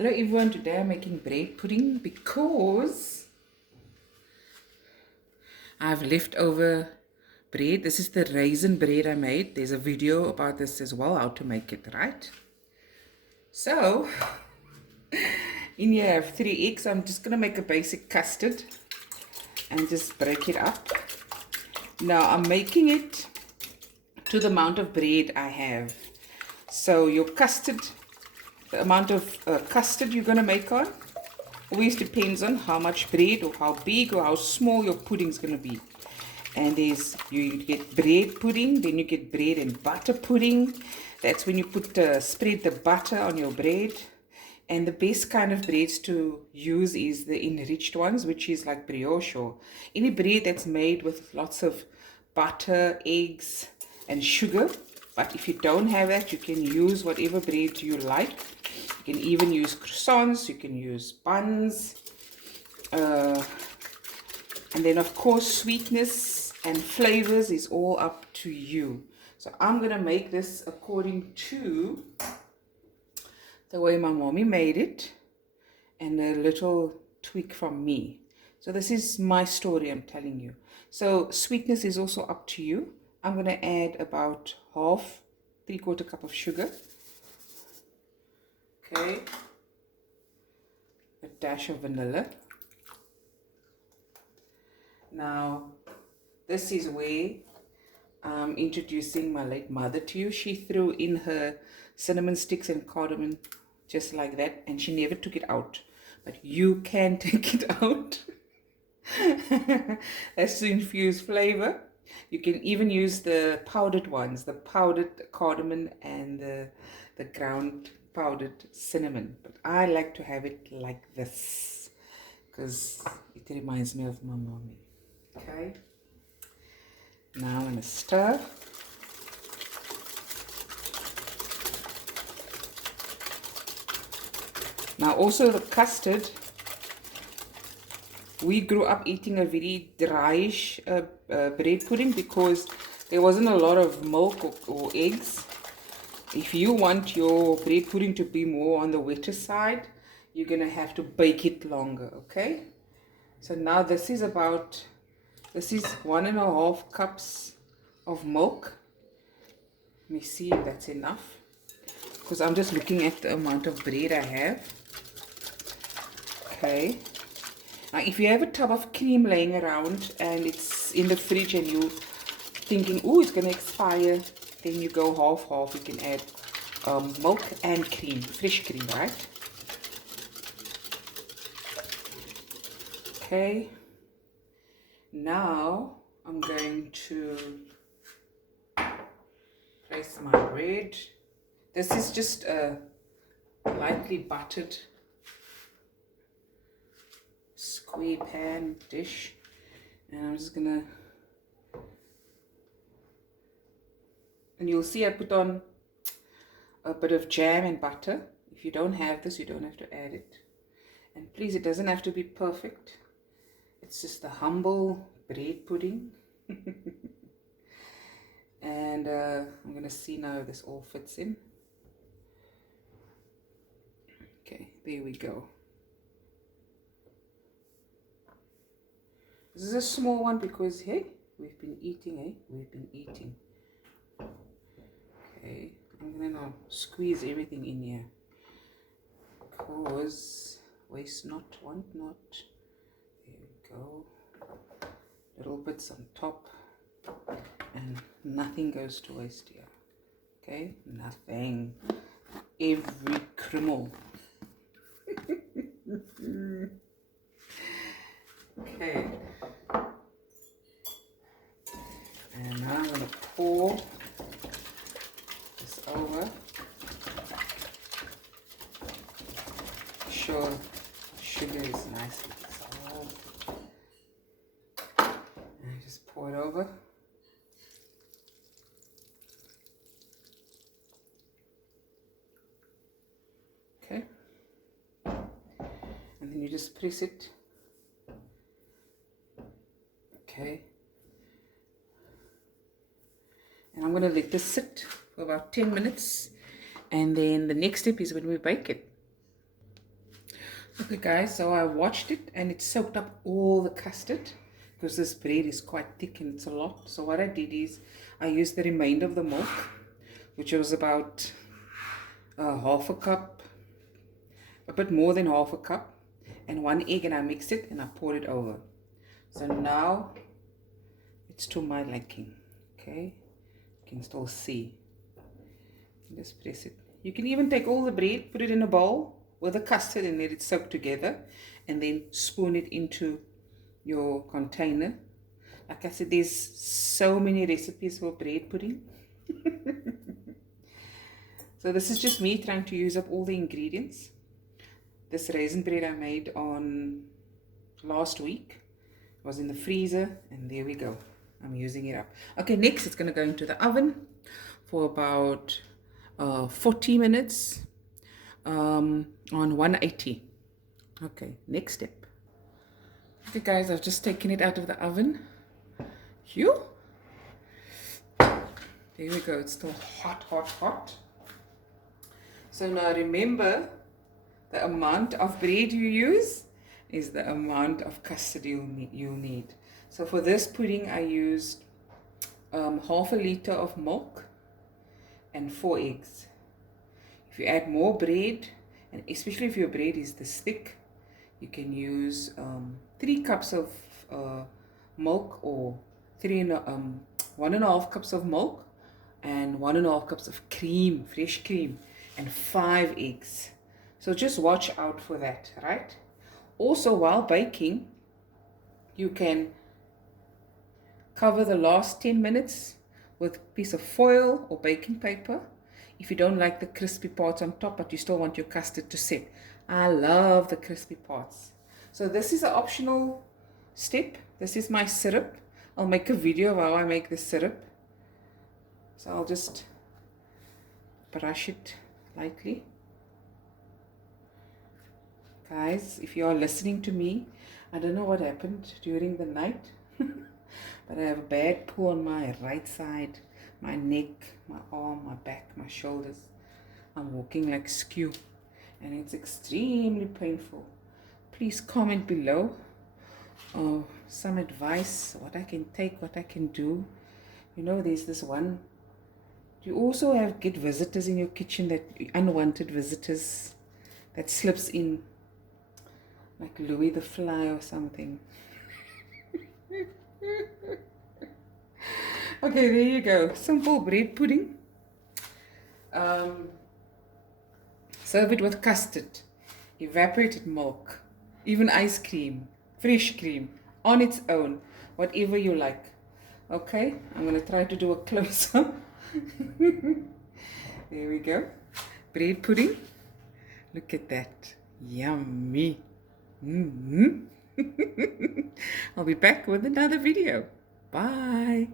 Hello everyone, today I'm making bread pudding because I have leftover bread. This is the raisin bread I made. There's a video about this as well, how to make it, right? So, in here I have 3 eggs. I'm just going to make a basic custard and just break it up. Now I'm making it to the amount of bread I have. So your custard, the amount of custard you're going to make on always depends on how much bread or how big or how small your pudding is going to be. And there's, you get bread pudding, then you get bread and butter pudding. That's when you put spread the butter on your bread. And the best kind of breads to use is the enriched ones, which is like brioche or any bread that's made with lots of butter, eggs, and sugar. But if you don't have that, you can use whatever bread you like. You can even use croissants, you can use buns, and then of course sweetness and flavors is all up to you. So I'm going to make this according to the way my mommy made it and a little tweak from me. So this is my story I'm telling you. So sweetness is also up to you. I'm going to add about half, 3/4 cup of sugar. Okay. A dash of vanilla. Now, this is where I'm introducing my late mother to you. She threw in her cinnamon sticks and cardamom just like that, and she never took it out. But you can take it out. That's to infuse flavor. You can even use the powdered ones, the powdered cardamom and the ground powdered cinnamon. But I like to have it like this because it reminds me of my mommy. Okay. Now I'm going to stir. Now also the custard. We grew up eating a very dryish bread pudding because there wasn't a lot of milk or eggs. If you want your bread pudding to be more on the wetter side, you're going to have to bake it longer, okay? So now this is 1.5 cups of milk. Let me see if that's enough, because I'm just looking at the amount of bread I have. Okay. Now, if you have a tub of cream laying around and it's in the fridge and you're thinking, oh, it's going to expire, then you go half-half. You can add milk and cream, fresh cream, right? Okay. Now, I'm going to place my bread. This is just a lightly buttered square pan dish, and I'm just gonna, and you'll see I put on a bit of jam and butter. If you don't have this, you don't have to add it. And please, it doesn't have to be perfect. It's just a humble bread pudding. And I'm gonna see now if this all fits in. Okay, there we go. This is a small one because, hey, we've been eating, eh? We've been eating. Okay, I'm going to now squeeze everything in here. Because waste not, want not. There we go. Little bits on top. And nothing goes to waste here. Okay, nothing. Every criminal. Okay. And now I'm going to pour this over. Sure, sugar is nicely dissolved. And just pour it over. Okay. And then you just press it. Okay. And I'm going to let this sit for about 10 minutes. And then the next step is when we bake it. Okay guys, so I watched it and it soaked up all the custard because this bread is quite thick and it's a lot. So what I did is I used the remainder of the milk, which was about half a cup, a bit more than half a cup, and 1 egg, and I mixed it and I poured it over. So now it's to my liking. Okay, you can still see. Just press it. You can even take all the bread, put it in a bowl with the custard and let it soak together, and then spoon it into your container. Like I said, there's so many recipes for bread pudding. So this is just me trying to use up all the ingredients. This raisin bread I made on last week. It was in the freezer, and there we go. I'm using it up. Okay, next it's going to go into the oven for about 40 minutes on 180. Okay, next step. Okay guys, I've just taken it out of the oven. Phew. There we go. It's still hot, hot, hot. So now remember, the amount of bread you use is the amount of custard you'll need. So for this pudding I used half a liter of milk and 4 eggs. If you add more bread, and especially if your bread is this thick, you can use 3 cups of milk, or 1.5 cups of milk and 1.5 cups of cream, fresh cream, and 5 eggs. So just watch out for that, right? Also, while baking, you can cover the last 10 minutes with a piece of foil or baking paper if you don't like the crispy parts on top, but you still want your custard to set. I love the crispy parts. So this is an optional step. This is my syrup. I'll make a video of how I make the syrup. So I'll just brush it lightly. Guys, if you are listening to me, I don't know what happened during the night, but I have a bad pull on my right side, my neck, my arm, my back, my shoulders. I'm walking like skew, and it's extremely painful. Please comment below some advice, what I can take, what I can do. You know, there's this one. Do you also get visitors in your kitchen, that unwanted visitors that slips in like Louis the Fly or something? Okay, there you go. Simple bread pudding. Serve it with custard, evaporated milk, even ice cream, fresh cream, on its own, whatever you like. Okay, I'm going to try to do a close-up. There we go. Bread pudding. Look at that. Yummy. I'll be back with another video. Bye.